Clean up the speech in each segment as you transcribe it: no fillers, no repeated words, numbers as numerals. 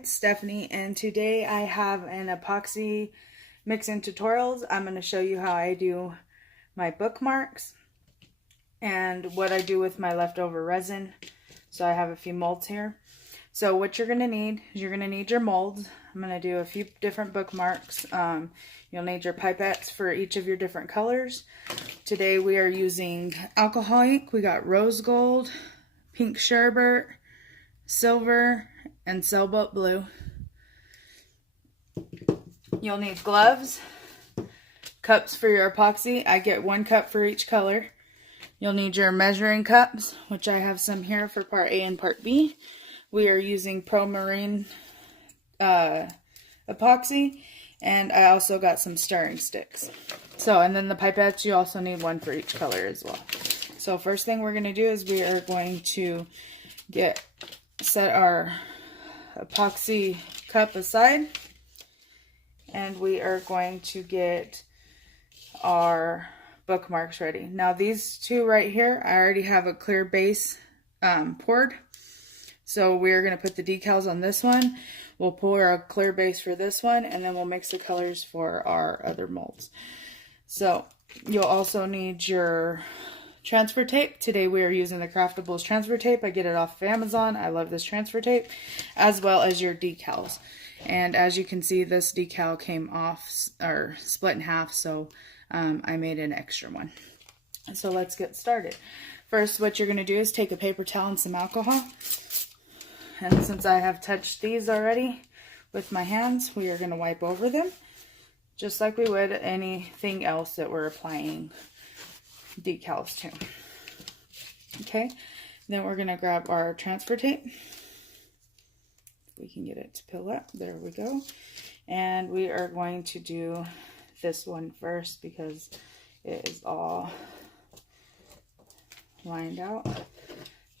it's Stephanie, and today I have an epoxy mixing tutorials. I'm going to show you how I do my bookmarks and what I do with my leftover resin. So I have a few molds here. So what you're going to need is you're going to need your molds. I'm going to do a few different bookmarks. You'll need your pipettes for each of your different colors. Today we are using alcohol ink. We got rose gold, pink sherbet, silver, and sailboat blue. You'll need gloves, cups for your epoxy. I get 1 cup for each color. You'll need your measuring cups, which I have some here for part A and part B. We are using Pro Marine epoxy, and I also got some stirring sticks. So, and then the pipettes, you also need 1 for each color as well. So first thing we're going to do is we are going to set our epoxy cup aside, and we are going to get our bookmarks ready. Now these two right here, I already have a clear base poured, so we're going to put the decals on this one. We'll pour a clear base for this one, and then we'll mix the colors for our other molds. So you'll also need your transfer tape. Today we are using the Craftables transfer tape. I get it off of Amazon. I love this transfer tape, as well as your decals. And as you can see, this decal came off or split in half, so I made an extra one. So let's get started. First, what you're going to do is take a paper towel and some alcohol. And since I have touched these already with my hands, we are going to wipe over them just like we would anything else that we're applying decals to. Okay, then we're going to grab our transfer tape. We can get it to peel up. There we go. And we are going to do this one first because it is all lined out.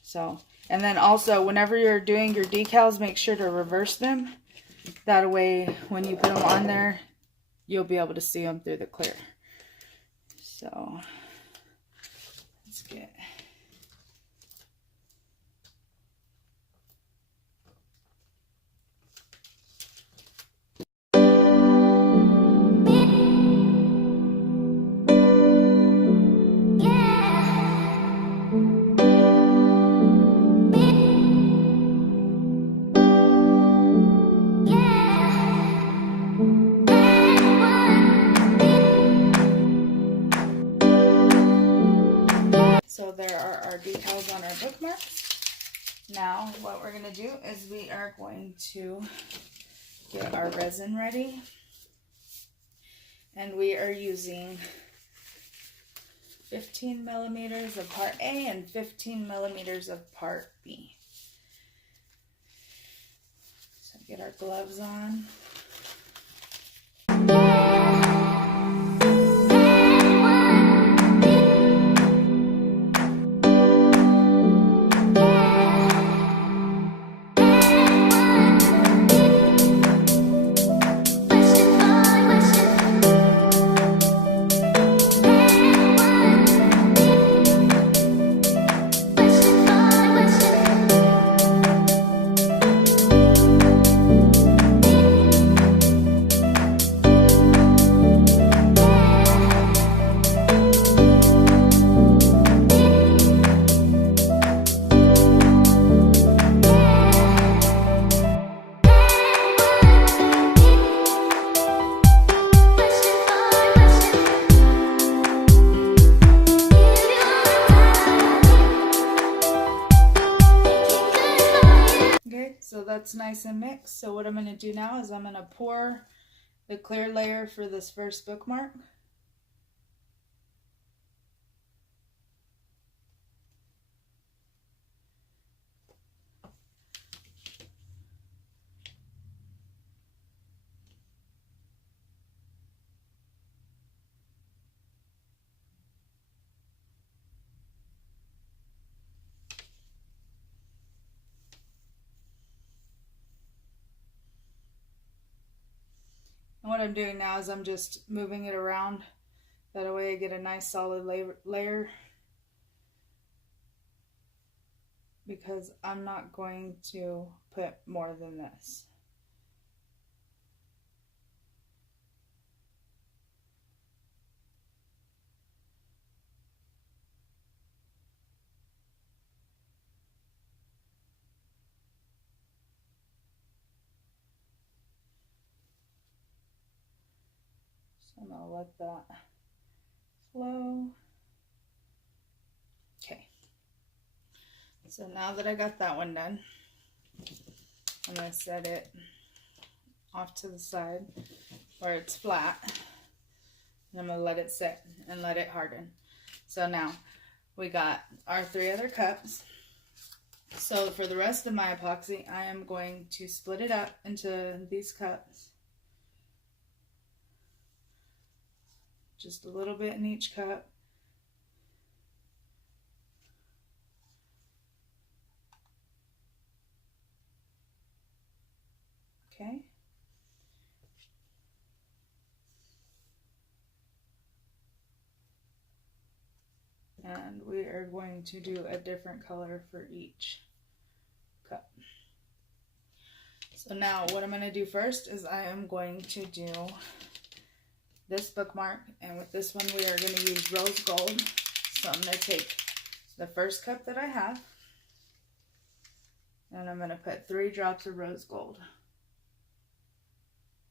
So, and then also whenever you're doing your decals, make sure to reverse them. That way when you put them on there, you'll be able to see them through the clear. So let's get So there are our decals on our bookmarks. Now what we're going to do is we are going to get our resin ready. And we are using 15 millimeters of part A and 15 millimeters of part B. So get our gloves on. So that's nice and mixed. So what I'm going to do now is I'm going to pour the clear layer for this first bookmark. And what I'm doing now is I'm just moving it around. That way I get a nice solid layer. Because I'm not going to put more than this. I'm going to let that flow. Okay. So now that I got that one done, I'm going to set it off to the side where it's flat. And I'm going to let it sit and let it harden. So now we got our 3 other cups. So for the rest of my epoxy, I am going to split it up into these cups. Just a little bit in each cup. Okay. And we are going to do a different color for each cup. So now what I'm going to do first is I am going to do this bookmark, and with this one we are going to use rose gold. So I'm going to take the first cup that I have, and I'm going to put 3 drops of rose gold.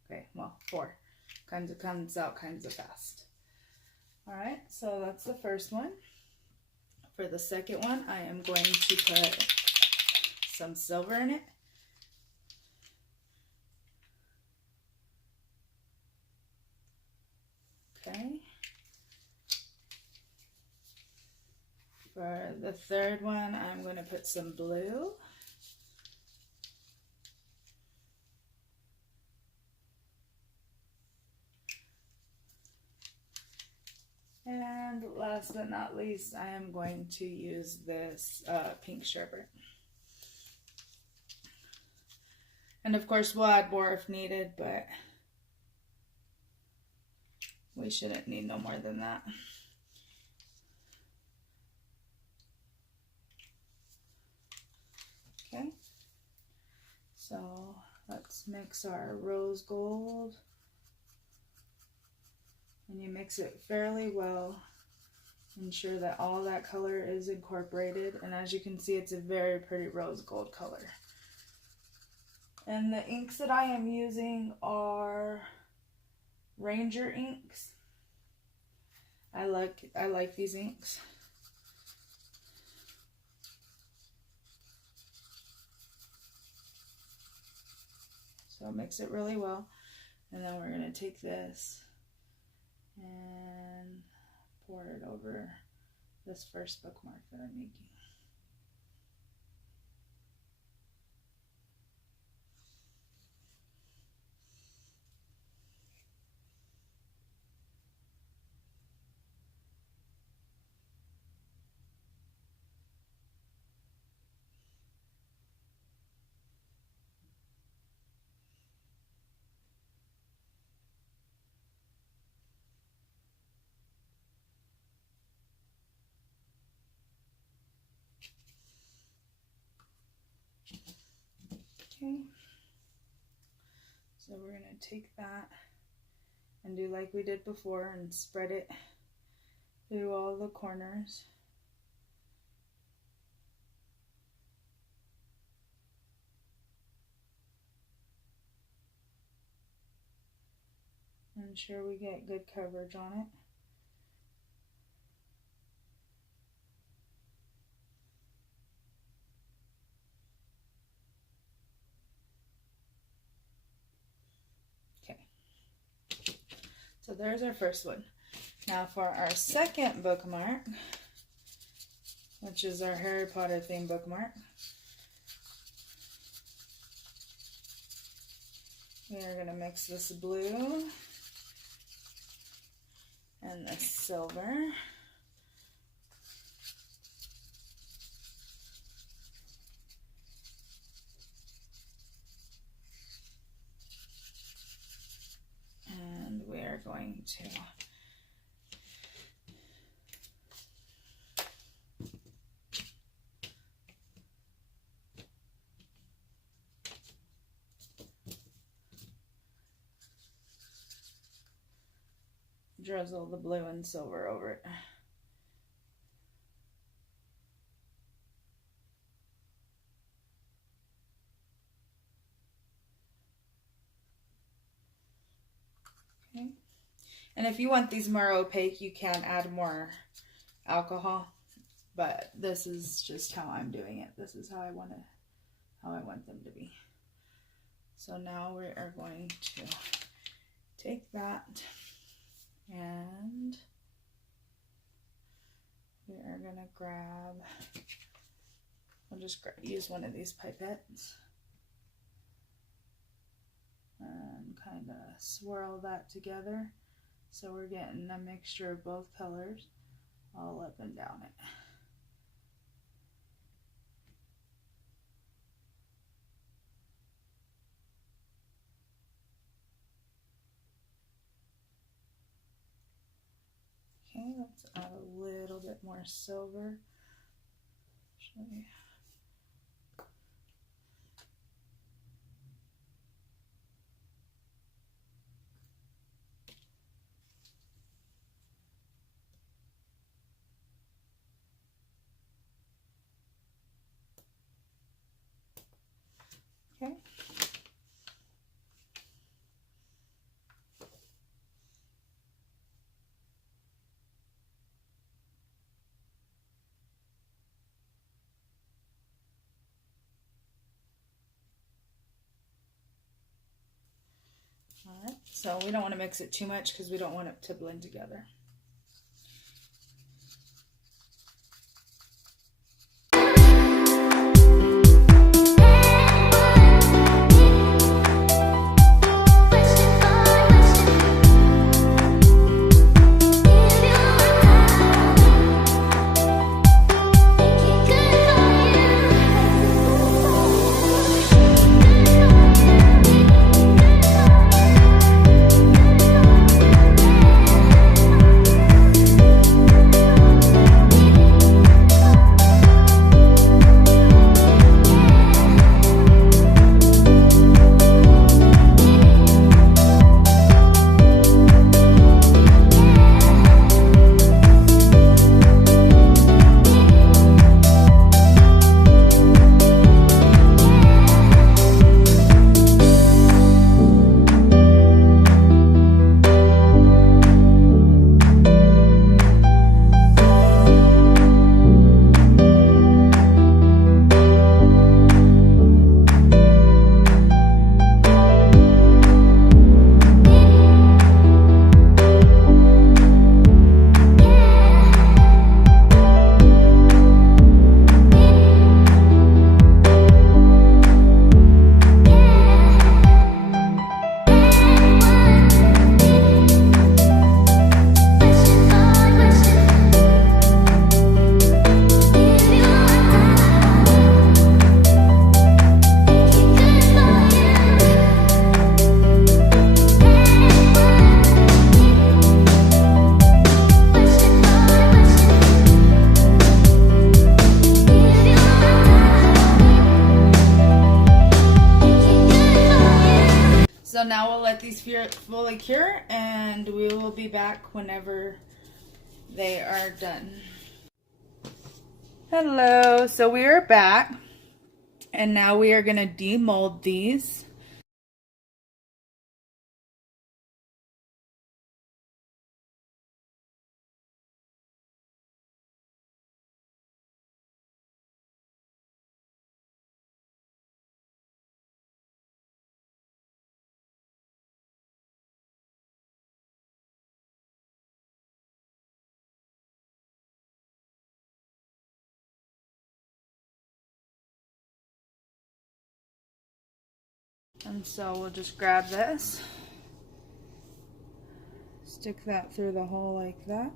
Okay, well, 4. Kind of comes out kind of fast. Alright, so that's the first one. For the second one, I am going to put some silver in it. Okay. For the third one, I'm going to put some blue. And last but not least, I am going to use this pink sherbet. And of course, we'll add more if needed, but we shouldn't need no more than that. Okay, so let's mix our rose gold. And you mix it fairly well. Ensure that all that color is incorporated. And as you can see, it's a very pretty rose gold color. And the inks that I am using are Ranger inks. I like these inks. So mix it really well. And then we're going to take this and pour it over this first bookmark that I'm making. Okay, so we're going to take that and do like we did before and spread it through all the corners. Ensure we get good coverage on it. So there's our first one. Now for our second bookmark, which is our Harry Potter theme bookmark, we are going to mix this blue and this silver. And we are going to drizzle the blue and silver over it. Okay. And if you want these more opaque, you can add more alcohol. But this is just how I'm doing it. This is how I want them to be. So now we are going to take that and we are going to grab, I'll just use one of these pipettes and kind of swirl that together so we're getting a mixture of both colors all up and down it. Okay, let's add a little bit more silver. Show you. Okay. All right, so we don't want to mix it too much because we don't want it to blend together. So now we'll let these fully cure and we will be back whenever they are done. Hello, so we are back and now we are going to demold these. And so we'll just grab this, stick that through the hole like that.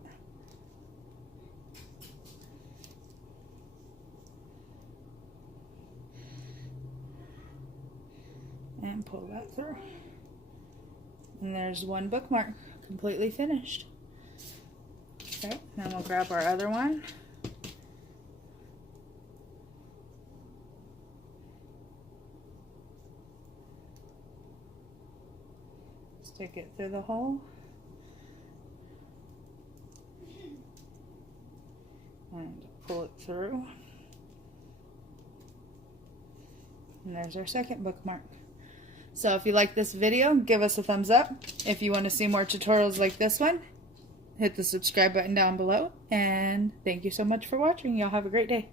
And pull that through. And there's one bookmark completely finished. Okay, then we'll grab our other one. Stick it through the hole. And pull it through. And there's our second bookmark. So if you like this video, give us a thumbs up. If you want to see more tutorials like this one, hit the subscribe button down below. And thank you so much for watching. Y'all have a great day.